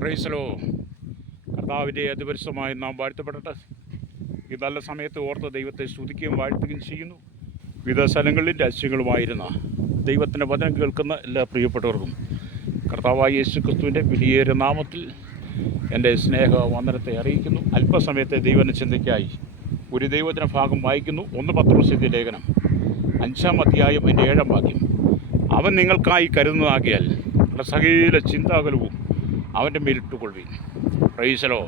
പ്രൈസലോ കർത്താവിൻ്റെ അതിപരിശുദ്ധമായി നാം വാഴ്ത്തപ്പെടട്ടെ. ഈ നല്ല സമയത്ത് ഓർത്ത് ദൈവത്തെ സ്തുതിക്കുകയും വാഴ്ത്തുകയും ചെയ്യുന്നു. വിവിധ സ്ഥലങ്ങളിൽ രാജ്യങ്ങളുമായിരുന്ന ദൈവത്തിൻ്റെ വചനം കേൾക്കുന്ന എല്ലാ പ്രിയപ്പെട്ടവർക്കും കർത്താവായ യേശു ക്രിസ്തുവിൻ്റെ വിലയേറിയ നാമത്തിൽ എൻ്റെ സ്നേഹ വന്ദനത്തെ അറിയിക്കുന്നു. അല്പസമയത്തെ ദൈവന ചിന്തയ്ക്കായി ഒരു ദൈവത്തിൻ്റെ ഭാഗം വായിക്കുന്നു. 1 പത്രോസ് ലേഖനം 5-ാം അധ്യായം 7-ാം വാക്യം. അവൻ നിങ്ങൾക്കായി കരുതുന്നതാകിയാൽ സകല ചിന്താകുലവും അവൻ്റെ മേലിട്ടുകൊള്ളുവിൻ. പ്രൈസലോ.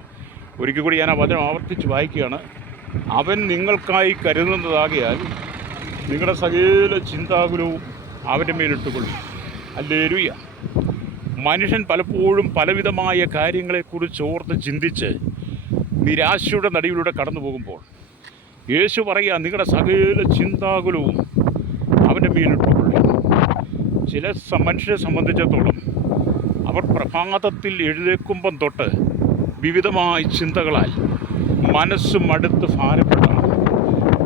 ഒരിക്കൽ കൂടി ഞാൻ ആ വചനം ആവർത്തിച്ച് വായിക്കുകയാണ്. അവൻ നിങ്ങൾക്കായി കരുതുന്നതാകിയാൽ നിങ്ങളുടെ സകല ചിന്താകുലവും അവൻ്റെ മേലിട്ടുകൊള്ളുവിൻ. ഹല്ലേലൂയ. മനുഷ്യൻ പലപ്പോഴും പലവിധമായ കാര്യങ്ങളെക്കുറിച്ച് ഓർത്ത് ചിന്തിച്ച് നിരാശയുടെ നടുവിലൂടെ കടന്നു പോകുമ്പോൾ യേശു പറയുക, നിങ്ങളുടെ സകല ചിന്താകുലവും അവൻ്റെ മേലിട്ടുകൊള്ളുവിൻ. ചില മനുഷ്യരെ സംബന്ധിച്ചിടത്തോളം അവർ പ്രഭാതത്തിൽ എഴുന്നേൽക്കുമ്പം തൊട്ട് വിവിധമായ ചിന്തകളാൽ മനസ്സ് മടുത്ത് ഭാരപ്പെട്ടാണ്.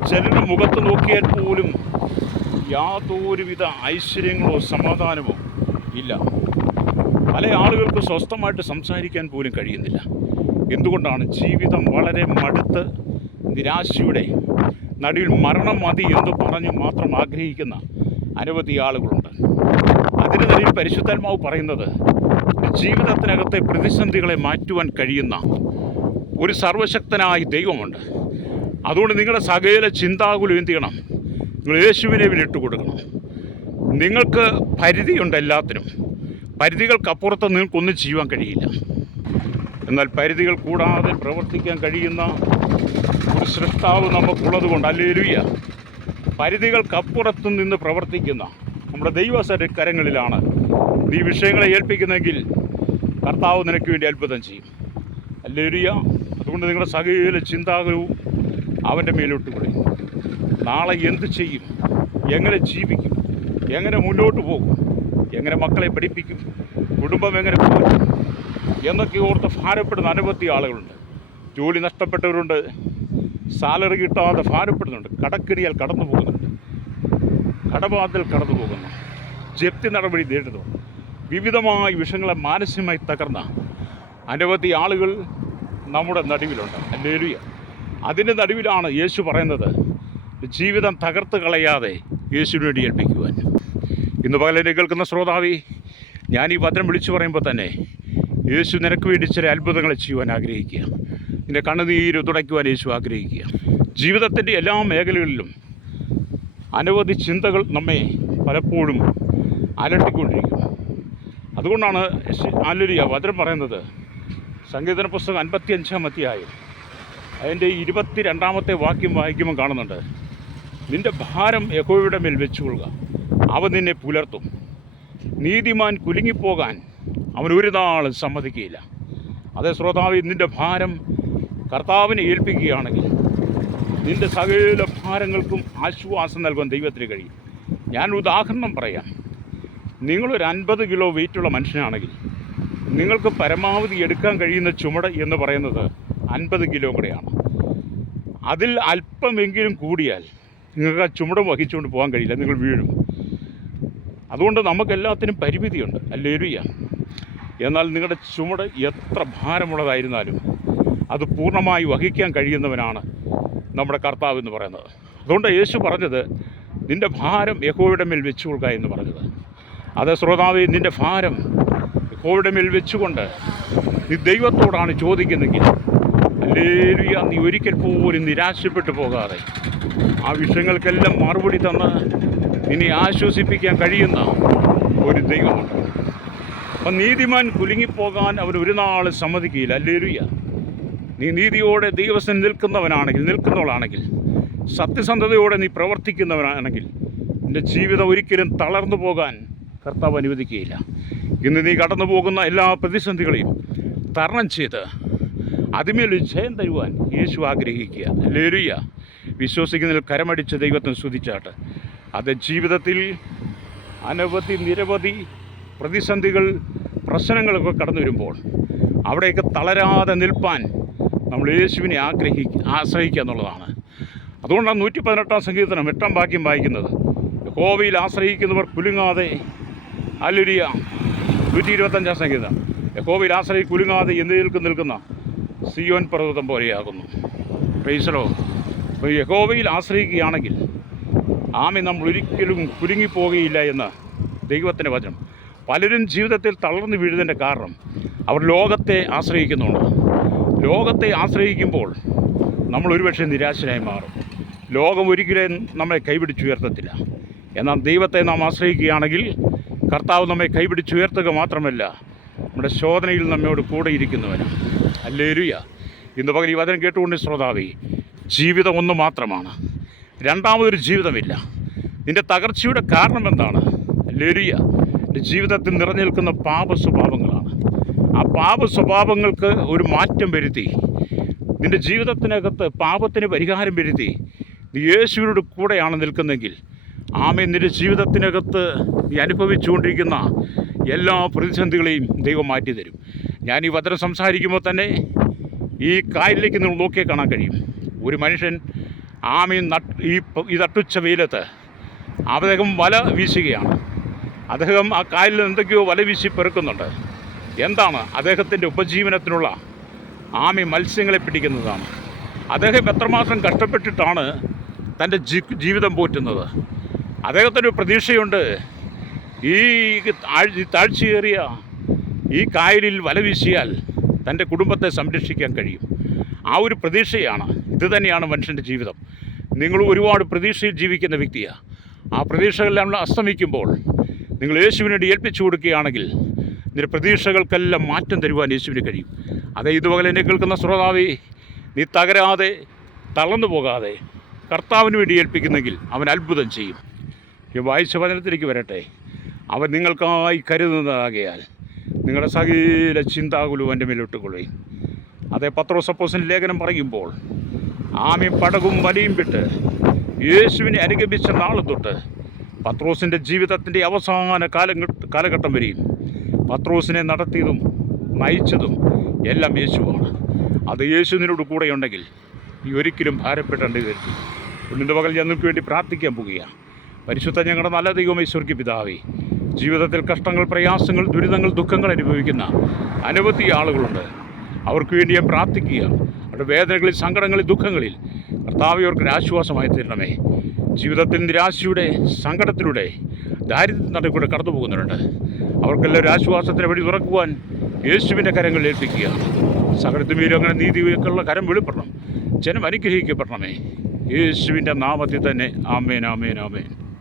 ചിലരുടെ മുഖത്ത് നോക്കിയാൽ പോലും യാതൊരുവിധ ഐശ്വര്യങ്ങളോ സമാധാനമോ ഇല്ല. പല ആളുകൾക്ക് സ്വസ്ഥമായിട്ട് സംസാരിക്കാൻ പോലും കഴിയുന്നില്ല. എന്തുകൊണ്ടാണ്? ജീവിതം വളരെ മടുത്ത് നിരാശയുടെ നടുവിൽ മരണം മതി എന്ന് പറഞ്ഞ് മാത്രം ആഗ്രഹിക്കുന്ന അനവധി ആളുകളുണ്ട്. അതിന് നടുവിൽ പരിശുദ്ധാത്മാവ് പറയുന്നത്, ജീവിതത്തിനകത്തെ പ്രതിസന്ധികളെ മാറ്റുവാൻ കഴിയുന്ന ഒരു സർവശക്തനായ ദൈവമുണ്ട്. അതുകൊണ്ട് നിങ്ങളുടെ സകല ചിന്താകുലം എന്ത് ചെയ്യണം? നിങ്ങൾ യേശുവിനെ വിലിട്ട് കൊടുക്കണം. നിങ്ങൾക്ക് പരിധിയുണ്ട് എല്ലാത്തിനും. പരിധികൾക്കപ്പുറത്ത് നിങ്ങൾക്കൊന്നും ചെയ്യുവാൻ കഴിയില്ല. എന്നാൽ പരിധികൾ കൂടാതെ പ്രവർത്തിക്കാൻ കഴിയുന്ന ഒരു സൃഷ്ടാവ് നമുക്കുള്ളത് കൊണ്ട്, ഹല്ലേലൂയ, പരിധികൾക്കപ്പുറത്തു നിന്ന് പ്രവർത്തിക്കുന്ന നമ്മുടെ ദൈവസര കരങ്ങളിലാണ് ഈ വിഷയങ്ങളെ ഏൽപ്പിക്കുന്നെങ്കിൽ കർത്താവ് നിനക്ക് വേണ്ടി അത്ഭുതം ചെയ്യും. ഹല്ലേലൂയ. അതുകൊണ്ട് നിങ്ങളുടെ സകല ചിന്താകുലവും അവൻ്റെ മേലോട്ട് കൊടുക്കും. നാളെ എന്ത് ചെയ്യും, എങ്ങനെ ജീവിക്കും, എങ്ങനെ മുന്നോട്ട് പോകും, എങ്ങനെ മക്കളെ പഠിപ്പിക്കും, കുടുംബം എങ്ങനെ പോകും എന്നൊക്കെ ഓർത്ത് ഭാരപ്പെടുന്ന അനവധി ആളുകളുണ്ട്. ജോലി നഷ്ടപ്പെട്ടവരുണ്ട്, സാലറി കിട്ടാതെ ഭാരപ്പെടുന്നുണ്ട്, കടക്കിടിയാൽ കടന്നു പോകുന്നുണ്ട്, കടബാധയിൽ കടന്നു പോകുന്നു, ജപ്തി നടപടി നേരിടുന്നു. വിവിധമായ വിഷയങ്ങളെ മാനസികമായി തകർന്ന അനവധി ആളുകൾ നമ്മുടെ നടുവിലുണ്ട്. ഹല്ലേലൂയ. അതിൻ്റെ നടുവിലാണ് യേശു പറയുന്നത്, ജീവിതം തകർത്ത് കളയാതെ യേശുവിന് വേണ്ടി ഏൽപ്പിക്കുവാൻ. ഇന്ന് പകലിനെ കേൾക്കുന്ന ശ്രോതാവി, ഞാൻ ഈ വചനം വിളിച്ചു പറയുമ്പോൾ തന്നെ യേശു നിനക്ക് വേണ്ടി ചില അത്ഭുതങ്ങളെ ചെയ്യുവാൻ ആഗ്രഹിക്കുക. നിൻ്റെ കണ്ണുനീര് തുടയ്ക്കുവാൻ യേശു ആഗ്രഹിക്കുക. ജീവിതത്തിൻ്റെ എല്ലാ മേഖലകളിലും അനവധി ചിന്തകൾ നമ്മെ പലപ്പോഴും അലട്ടിക്കൊണ്ടിരിക്കും. അതുകൊണ്ടാണ് ഹല്ലേലൂയ വചനം പറയുന്നത്, സങ്കീർത്തന പുസ്തകം 55-ാം അധ്യായം അതിൻ്റെ 22-ാമത്തെ വാക്യം വായിക്കുമ്പോൾ കാണുന്നുണ്ട്, നിൻ്റെ ഭാരം യഹോവയുടെ മേൽ വെച്ചുകൊള്ളുക, അവൻ നിന്നെ പുലർത്തും. നീതിമാൻ കുലുങ്ങിപ്പോകാൻ അവൻ ഒരു നാളും സമ്മതിക്കുകയില്ല. അതേ ശ്രോതാവ്, നിൻ്റെ ഭാരം കർത്താവിനെ ഏൽപ്പിക്കുകയാണെങ്കിൽ നിൻ്റെ സകല ഭാരങ്ങൾക്കും ആശ്വാസം നൽകാൻ ദൈവത്തിന് കഴിയും. ഞാൻ ഉദാഹരണം പറയാം. നിങ്ങളൊരു 50 കിലോ വെയിറ്റുള്ള മനുഷ്യനാണെങ്കിൽ നിങ്ങൾക്ക് പരമാവധി എടുക്കാൻ കഴിയുന്ന ചുമട് എന്ന് പറയുന്നത് 50 കിലോ കൂടെയാണ്. അതിൽ അല്പമെങ്കിലും കൂടിയാൽ നിങ്ങൾക്ക് ആ ചുമട് വഹിച്ചുകൊണ്ട് പോകാൻ കഴിയില്ല, നിങ്ങൾ വീഴും. അതുകൊണ്ട് നമുക്കെല്ലാത്തിനും പരിമിതിയുണ്ട്. ഹല്ലേലൂയ. എന്നാൽ നിങ്ങളുടെ ചുമട് എത്ര ഭാരമുള്ളതായിരുന്നാലും അത് പൂർണ്ണമായി വഹിക്കാൻ കഴിയുന്നവനാണ് നമ്മുടെ കർത്താവ് എന്ന് പറയുന്നത്. അതുകൊണ്ട് യേശു പറഞ്ഞത്, നിൻ്റെ ഭാരം യഹോവയുടെ മേൽ വെച്ചു കൊടുക്കുക എന്ന് പറഞ്ഞത്. അത് ശ്രോതാവേ, നിൻ്റെ ഭാരം യഹോവയുടെ മേൽ വെച്ചുകൊണ്ട് നീ ദൈവത്തോടാണ് ചോദിക്കുന്നെങ്കിൽ, ഹല്ലേലൂയ, നീ ഒരിക്കൽ പോലും നിരാശപ്പെട്ടു പോകാതെ ആ വിഷയങ്ങൾക്കെല്ലാം മറുപടി തന്ന് നിന്നെ ആശ്വസിപ്പിക്കാൻ കഴിയുന്ന ഒരു ദൈവമുണ്ട്. അപ്പം നീതിമാൻ കുലുങ്ങിപ്പോകാൻ അവൻ ഒരു നാൾ സമ്മതിക്കുകയില്ല. ഹല്ലേലൂയ. നീ നീതിയോടെ ദൈവസ്ഥൻ നിൽക്കുന്നവളാണെങ്കിൽ, സത്യസന്ധതയോടെ നീ പ്രവർത്തിക്കുന്നവനാണെങ്കിൽ നിൻ്റെ ജീവിതം ഒരിക്കലും തളർന്നു പോകാൻ കർത്താവ് അനുവദിക്കുകയില്ല. ഇന്ന് നീ കടന്നു പോകുന്ന എല്ലാ പ്രതിസന്ധികളെയും തരണം ചെയ്ത് അതിമേൽ ജയം തരുവാൻ യേശു ആഗ്രഹിക്കുക. ഹല്ലേലൂയ. വിശ്വസിക്കുന്നതിൽ കരമടിച്ച് ദൈവത്തിന് സ്തുതിച്ചാട്ട്. അത് ജീവിതത്തിൽ നിരവധി പ്രതിസന്ധികൾ, പ്രശ്നങ്ങളൊക്കെ കടന്നു വരുമ്പോൾ അവിടെയൊക്കെ തളരാതെ നിൽപ്പാൻ നമ്മൾ യേശുവിനെ ആശ്രയിക്കുക എന്നുള്ളതാണ്. അതുകൊണ്ടാണ് 118-ാം സങ്കീർത്തനം 8-ാം വാക്യം വായിക്കുന്നത്, യഹോവയിൽ ആശ്രയിക്കുന്നവർ കുലുങ്ങാതെ. ഹല്ലേലൂയ. 125-ാം സങ്കീർത്തനം, യഹോവയിൽ ആശ്രയി കുലുങ്ങാതെ എന്നേൽക്കും നിൽക്കുന്ന സിയോൻ പർവ്വതം പോലെയാകുന്നു. പ്രൈസലോ. അപ്പോൾ യഹോവയിൽ ആശ്രയിക്കുകയാണെങ്കിൽ നമ്മൾ ഒരിക്കലും കുലുങ്ങിപ്പോകുകയില്ല എന്ന് ദൈവത്തിൻ്റെ വചനം. പലരും ജീവിതത്തിൽ തളർന്നു വീഴുന്നതിൻ്റെ കാരണം അവർ ലോകത്തെ ആശ്രയിക്കുന്നുണ്ട്. ലോകത്തെ ആശ്രയിക്കുമ്പോൾ നമ്മൾ ഒരുപക്ഷെ നിരാശനായി മാറും. ലോകം ഒരിക്കലും നമ്മളെ കൈപിടിച്ചുയർത്തത്തില്ല. എന്നാൽ ദൈവത്തെ നാം ആശ്രയിക്കുകയാണെങ്കിൽ കർത്താവ് നമ്മെ കൈപിടിച്ചുയർത്തുക മാത്രമല്ല, നമ്മുടെ ശോധനയിൽ നമ്മോട് കൂടെ ഇരിക്കുന്നവനാണ്. ഹല്ലേലൂയ. ഇന്ന് പകൽ ഈ വചനം കേട്ടുകൊണ്ട് ശ്രോതാവേ, ജീവിതം ഒന്ന് മാത്രമാണ്, രണ്ടാമതൊരു ജീവിതമില്ല. നിൻ്റെ തകർച്ചയുടെ കാരണം എന്താണ്? ഹല്ലേലൂയ. എൻ്റെ ജീവിതത്തിൽ നിറഞ്ഞു നിൽക്കുന്ന പാപ സ്വഭാവങ്ങളാണ്. ആ പാപ സ്വഭാവങ്ങൾക്ക് ഒരു മാറ്റം വരുത്തി നിൻ്റെ ജീവിതത്തിനകത്ത് പാപത്തിന് പരിഹാരം വരുത്തി നീ യേശുവിനോട് കൂടെയാണ് നിൽക്കുന്നതെങ്കിൽ നിൻ്റെ ജീവിതത്തിനകത്ത് നീ അനുഭവിച്ചുകൊണ്ടിരിക്കുന്ന എല്ലാ പ്രതിസന്ധികളെയും ദൈവം മാറ്റി തരും. ഞാൻ ഈ വചനം സംസാരിക്കുമ്പോൾ തന്നെ ഈ കായലിലേക്ക് നിങ്ങൾ നോക്കിയേ കാണാൻ കഴിയും. ഒരു മനുഷ്യൻ ഈ തട്ടുച്ച വെയിലത്ത് അദ്ദേഹം വല വീശുകയാണ്. അദ്ദേഹം ആ കായലിൽ എന്തൊക്കെയോ വല വീശി പെറുക്കുന്നുണ്ട്. എന്താണ്? അദ്ദേഹത്തിൻ്റെ ഉപജീവനത്തിനുള്ള മത്സ്യങ്ങളെ പിടിക്കുന്നതാണ്. അദ്ദേഹം എത്രമാത്രം കഷ്ടപ്പെട്ടിട്ടാണ് തൻ്റെ ജീവിതം പോറ്റുന്നത്. അദ്ദേഹത്തിൻ്റെ പ്രതീക്ഷയുണ്ട്, ഈ താഴ്ചയേറിയ ഈ കായലിൽ വല വീശിയാൽ തൻ്റെ കുടുംബത്തെ സംരക്ഷിക്കാൻ കഴിയും. ആ ഒരു പ്രതീക്ഷയാണ്. ഇത് തന്നെയാണ് മനുഷ്യൻ്റെ ജീവിതം. നിങ്ങൾ ഒരുപാട് പ്രതീക്ഷയിൽ ജീവിക്കുന്ന വ്യക്തിയാണ്. ആ പ്രതീക്ഷകളെല്ലാം അസ്തമിക്കുമ്പോൾ നിങ്ങൾ യേശുവിന് വേണ്ടി ഏൽപ്പിച്ചു കൊടുക്കുകയാണെങ്കിൽ നിന്റെ പ്രതീക്ഷകൾക്കെല്ലാം മാറ്റം തരുവാൻ യേശുവിന് കഴിയും. അതേ ഇതുപോലെ എന്നെ കേൾക്കുന്ന ശ്രോതാവേ, നീ തകരാതെ തളർന്നു പോകാതെ കർത്താവിന് വേണ്ടി ഏൽപ്പിക്കുന്നെങ്കിൽ അവൻ അത്ഭുതം ചെയ്യും. ഈ വായിച്ച വചനത്തിലേക്ക് വരട്ടെ. അവൻ നിങ്ങൾക്കായി കരുതുന്നതാകയാൽ നിങ്ങളുടെ സകല ചിന്താകുലവും എൻ്റെ മേലിട്ടുകൊള്ളുകയും. അതേ പത്രോസ് അപ്പോസ്തലൻ ലേഖനം പറയുമ്പോൾ പടകും വലയും വിട്ട് യേശുവിനെ അനുഗമിച്ച നാൾ തൊട്ട് പത്രോസിൻ്റെ ജീവിതത്തിൻ്റെ അവസാന കാലഘട്ടം വരെയും പത്രോസിനെ നടത്തിയതും നയിച്ചതും എല്ലാം യേശുവാണ്. അത് യേശു നിന്നോട് കൂടെയുണ്ടെങ്കിൽ നീ ഒരിക്കലും ഭാരപ്പെടേണ്ടി വരും. ഇന്നിൻ്റെ പകൽ ഞങ്ങൾക്ക് വേണ്ടി പ്രാർത്ഥിക്കാൻ പോകുകയാണ്. പരിശുദ്ധ ഞങ്ങളുടെ നല്ല ദൈവമേ, സ്വർഗ്ഗീയ പിതാവേ, ജീവിതത്തിൽ കഷ്ടങ്ങൾ, പ്രയാസങ്ങൾ, ദുരിതങ്ങൾ, ദുഃഖങ്ങൾ അനുഭവിക്കുന്ന അനവധി ആളുകളുണ്ട്. അവർക്ക് വേണ്ടി ഞാൻ പ്രാർത്ഥിക്കുകയാണ്. അവരുടെ വേദനകളിൽ, സങ്കടങ്ങളിൽ, ദുഃഖങ്ങളിൽ കർത്താവേ അവർക്ക് ആശ്വാസമായി തരണമേ. ജീവിതത്തിൽ നിരാശയുടെ, സങ്കടത്തിലൂടെ, ദാരിദ്ര്യത്തിൻ്റെ നടുക്കൂടെ കടന്നു പോകുന്നവരുണ്ട്. അവർക്കെല്ലാവരും ആശ്വാസത്തിന് വഴി തുറക്കുവാൻ യേശുവിൻ്റെ കരങ്ങളിൽ ഏൽപ്പിക്കുകയാണ്. സകലത്തുമേലും അങ്ങനെ നീതിക്കുള്ള കരം വെളിപ്പെടണം. ജനം അനുഗ്രഹിക്കപ്പെടണമേ. യേശുവിൻ്റെ നാമത്തിൽ തന്നെ. ആമേൻ, ആമേൻ, ആമേൻ.